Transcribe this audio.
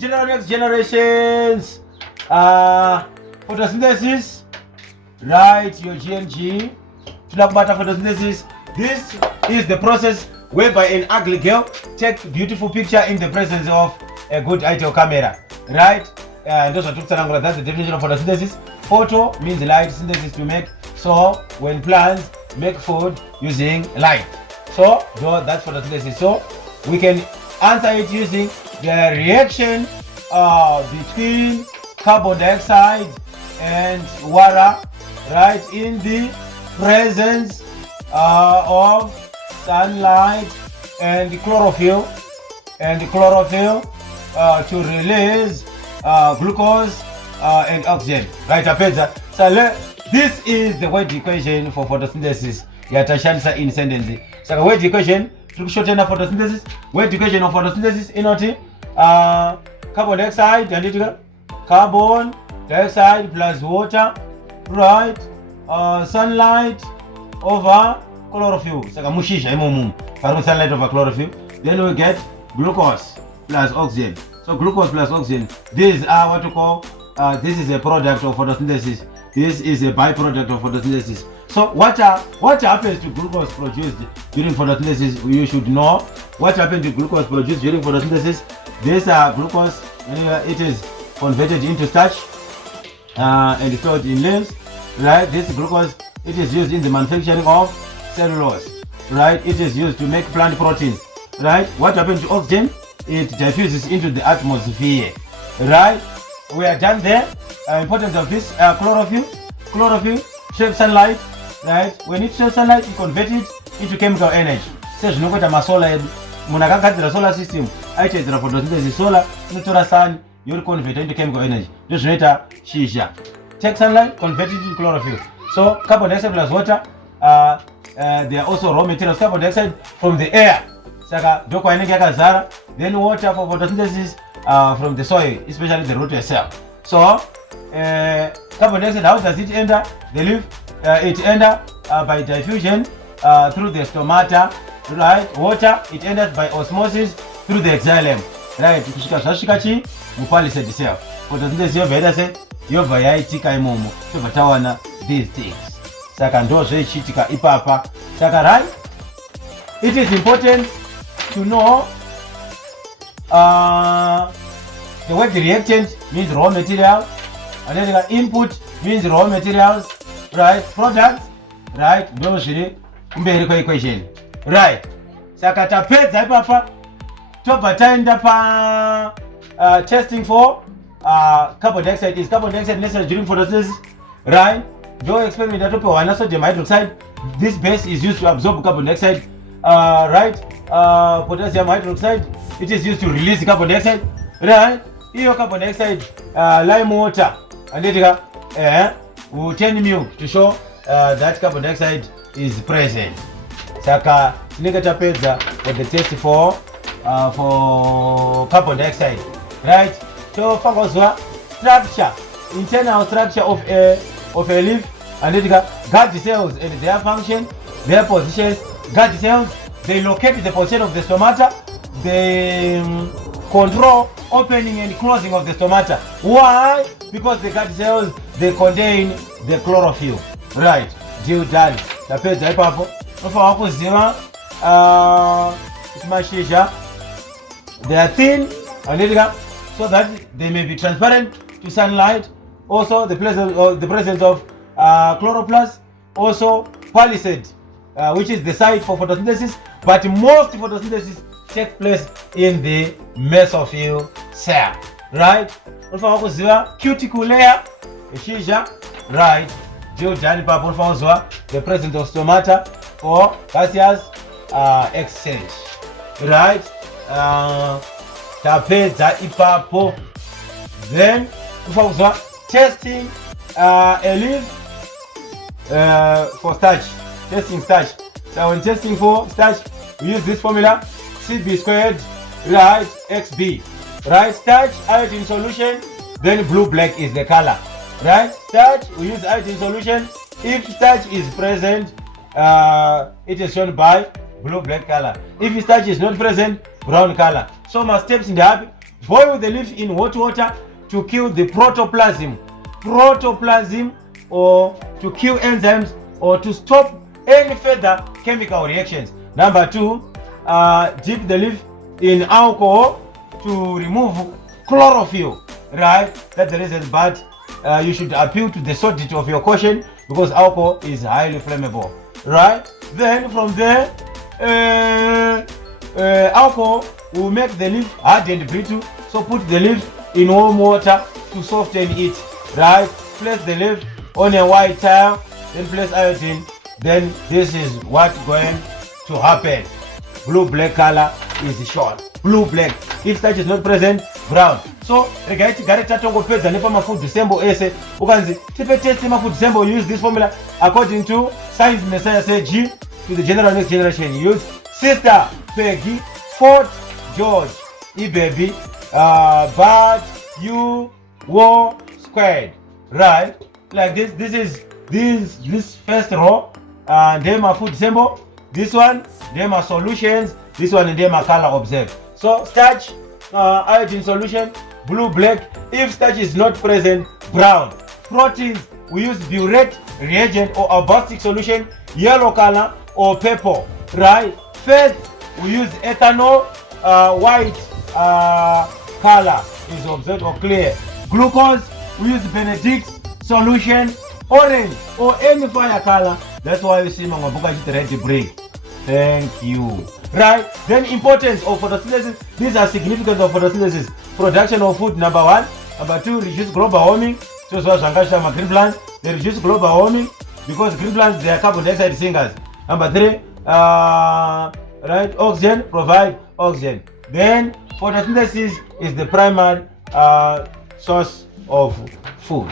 general next generations photosynthesis, write your GNG. Photosynthesis. This is the process whereby an ugly girl takes beautiful picture in the presence of a good ideal camera, right? That's the definition of photosynthesis. Photo means light, synthesis to make. So when plants make food using light, so that's photosynthesis. So we can answer it using the reaction between carbon dioxide and water, right, in the presence of sunlight and chlorophyll, to release glucose and oxygen, right? So this is the word equation for photosynthesis. Yatashanisa in sentence. So word equation to shorten photosynthesis. Word equation of photosynthesis inoti carbon dioxide and carbon dioxide plus water, right? Sunlight over chlorophyll. So mushisha imumum. Sunlight over chlorophyll. Then we get glucose plus oxygen. So glucose plus oxygen. These are what we call. This is a product of photosynthesis. This is a byproduct of photosynthesis. So what happens to glucose produced during photosynthesis? You should know what happens to glucose produced during photosynthesis. This glucose, it is converted into starch and stored in leaves. Right? This glucose, it is used in the manufacturing of cellulose. Right? It is used to make plant proteins. Right? What happens to oxygen? It diffuses into the atmosphere. Right? We are done there. Importance of this chlorophyll traps sunlight, right? When it traps sunlight, it converts it into chemical energy. Says no matter my solar, the solar system, I take the photosynthesis solar, natural sun, you'll convert it into chemical energy. Just later, shisha. Take sunlight, convert it into chlorophyll. So carbon dioxide plus water, they are also raw materials. Carbon dioxide from the air. Then water for photosynthesis from the soil, especially the root itself. So carbon dioxide, how does it enter the leaf? It enters by diffusion through the stomata, right? Water, it enters by osmosis through the xylem, right? Kishikashi mupalised itself. Photosynthesis yobva said yobva yaitika imomo tobatawana these things. Saka ndo zvechiitika ipapa. Saka right? It is important to know the word reactant means raw material, and then the input means raw materials, right? Products, right? Ndoshiri kumberi equation, right? Saka tapedza ipapa tobva taenda pa testing for carbon dioxide. Is carbon dioxide necessary during photosynthesis, right? Do experiment that open sodium hydroxide. This base is used to absorb carbon dioxide, right? Potassium hydroxide, it is used to release carbon dioxide, right? Here carbon dioxide, lime water, and then 10 milk to show that carbon dioxide is present. Saka nigata pizza for the test for carbon dioxide, right? So focus structure, internal structure of a leaf, and then guard cells and their function, their positions. Guard cells, they locate the position of the stomata. They control opening and closing of the stomata. Why? Because the guard cells, they contain the chlorophyll. Right. Deal done. Tapeza ipapo. Ofa wakuziwa mashija. They are thin and so that they may be transparent to sunlight. Also the presence of chloroplast. Also palisade, which is the site for photosynthesis, but most photosynthesis takes place in the mesophyll cell, right? Cuticle layer, right? The presence of stomata for gaseous exchange, right? Tapeza ipapo. Then testing a leaf for starch. Testing starch. So when testing for starch, we use this formula: CB squared, right, XB. Right, starch, iodine solution, then blue-black is the color. Right, starch, we use iodine solution. If starch is present, it is shown by blue-black color. If starch is not present, brown color. So my steps in the habit, Boil the leaf in hot water to kill the protoplasm or to kill enzymes or to stop any further chemical reactions. Number 2, dip the leaf in alcohol to remove chlorophyll, right? That's the reason, but you should appeal to the solidity of your caution because alcohol is highly flammable, right? Then from there, alcohol will make the leaf hard and brittle, so put the leaf in warm water to soften it, right? Place the leaf on a white tile, then place iodine, then this is what's going to happen. Blue-black color is short. Blue-black. If starch is not present, brown. So, regaiti gare tatongopedza nepa food sample ese. Ukanzi, tipe test food sample, use this formula according to Science Messiah say G to the general next generation. Use Sister Peggy, Fort George, baby, but you war squared, right? Like this. This is this first row, and then my food symbol. This one, then my solutions. This one, and then my color observed. So starch, iodine solution, blue, black. If starch is not present, brown. Proteins, we use burette reagent or albastic solution, yellow color or purple, right? Fats, we use ethanol, white color is observed or clear. Glucose, we use Benedict's solution, orange or any fire color. That's why you see Mangabuka red break. Thank you. Right? Then importance of photosynthesis. These are significance of photosynthesis. Production of food, number 1. Number 2, reduce global warming. So green plants, they reduce global warming because green plants, they are carbon dioxide sinkers. Number 3, right, oxygen, provide oxygen. Then photosynthesis is the primary source of food.